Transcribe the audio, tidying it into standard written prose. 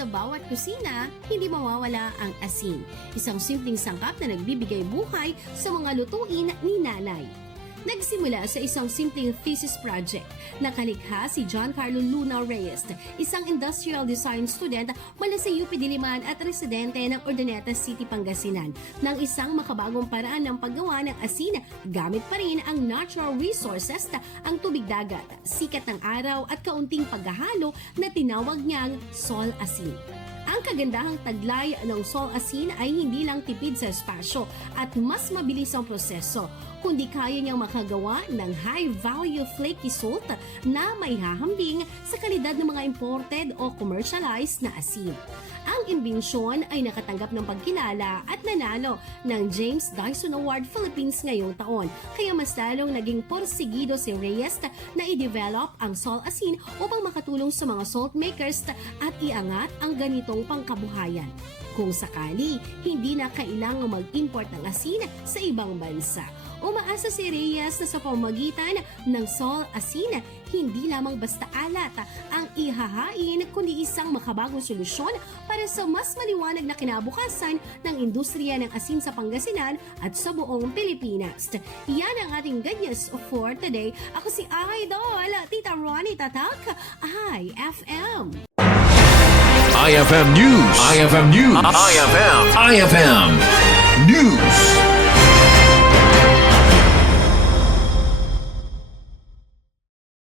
Sa bawat kusina, hindi mawawala ang asin. Isang simpleng sangkap na nagbibigay buhay sa mga lutuin ni nanay. Nagsimula sa isang simpleng thesis project. Nakalikha si John Carlo Luna Reyes, isang industrial design student mula sa UP Diliman at residente ng Urdaneta City, Pangasinan, ng isang makabagong paraan ng paggawa ng asin gamit pa rin ang natural resources, ang tubig dagat, sikat ng araw at kaunting paghahalo na tinawag niyang sol asin. Ang kagandahang taglay ng sol asin ay hindi lang tipid sa espasyo at mas mabilis ang proseso, kundi kaya niyang makagawa ng high-value flaky salt na may hahambing sa kalidad ng mga imported o commercialized na asin. Ang imbensyon ay nakatanggap ng pagkilala at nanalo ng James Dyson Award Philippines ngayong taon, kaya mas lalong naging porsigido si Reyes na i-develop ang sol asin upang makatulong sa mga salt makers at iangat ang ganitong pangkabuhayan. Kung sakali, hindi na kailangang mag-import ng asin sa ibang bansa. Umaasa si Reyes na sa pamamagitan ng sol asin, hindi lamang basta alat ang ihahain, kundi isang makabagong solusyon para sa mas maliwanag na kinabukasan ng industriya ng asin sa Pangasinan at sa buong Pilipinas. Yan ang ating good news for today. Ako si Idol, Tita Ronnie Tatak, IFM. IFM News. IFM News. IFM News.